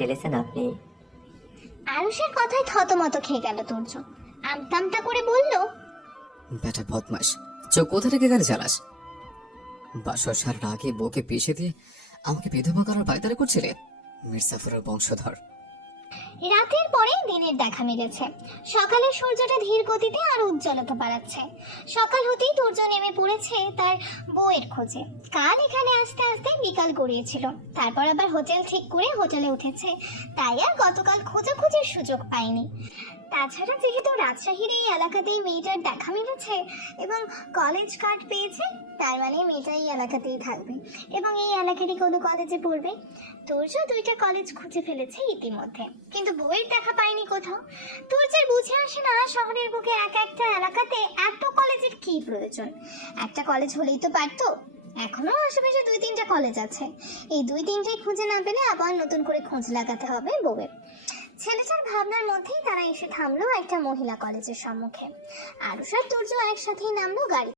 ঢেলেছেন আপনি। আরুষের কথায় থতমত খেয়ে গেল তুর্য। আমতামটা করে বলল, বেটা বদমাস, চোখ কোথা থেকে গাড়ি চালাস? বাসর সার আগে বউকে পিষে দিয়ে আমাকে বিধবা করার পায়তারা করছিলে? মির্জাফরের বংশধর। রাতের পরে দিনের দেখা মিলেছে। সকালের সূর্যটা ধীর গতিতে আর উজ্জ্বলতা বাড়াচ্ছে। সকাল হতেই তুর্য নেমে পড়েছে তার বউয়ের খোঁজে। কাল এখানে আসতে আসতে বিকাল গড়িয়েছিল, তারপর আবার হোটেল ঠিক করে হোটেলে উঠেছে, তাই আর গতকাল খোঁজাখুঁজির সুযোগ পায়নি। তাছাড়া যেহেতু রাজশাহীর এই এলাকাতেই মেয়েটার দেখা মিলেছে এবং কলেজ কার্ড পেয়েছে, তার মানে মেয়েটা এই এলাকাতেই থাকবে এবং এই এলাকারই কোনো কলেজে পড়বে। তুর্য দুইটা কলেজ খুঁজে ফেলেছে ইতিমধ্যে, কিন্তু বইয়ের দেখা পায়নি কোথাও। তুর্যের বুঝে আসে না শহরের বুকে এক একটা এলাকাতে এত কলেজের কি প্রয়োজন। একটা কলেজ হলেই তো পারতো। এখনো আশেপাশে 2-3টা কলেজ আছে, এই 2-3টাই খুঁজে না পেলে আবার নতুন করে খোঁজ লাগাতে হবে বউয়ের। ছেলেটার ভাবনার মধ্যেই তারা এসে থামলো একটা মহিলা কলেজের সম্মুখে। আরুষ আর তুর্য একসাথেই নামলো গাড়ি।